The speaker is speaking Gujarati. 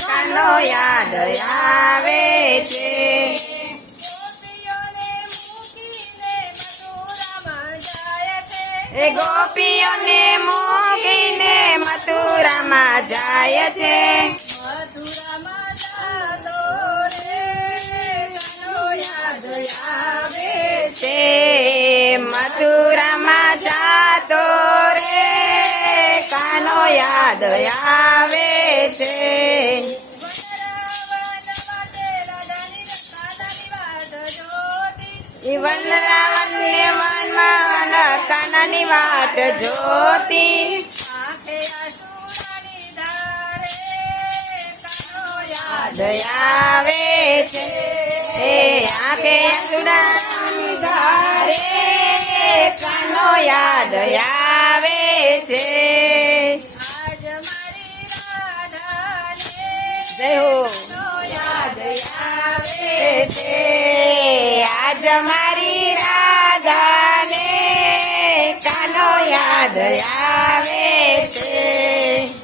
કાનો યાદ આવે છે એ ગોપીઓને મૂકીને મથુરામાં જાય છે મથુરામાં જાતો રે કાનો યાદ આવે છે વનરાવનને વનમાં કાનાની વાટ જોતી યાદ આવે છે એ આંખે આંસુડાની ધારે કાનો યાદ આવે છે જય હો યાદ આવે છે આજ મારી રાધાને કાનો યાદ આવે છે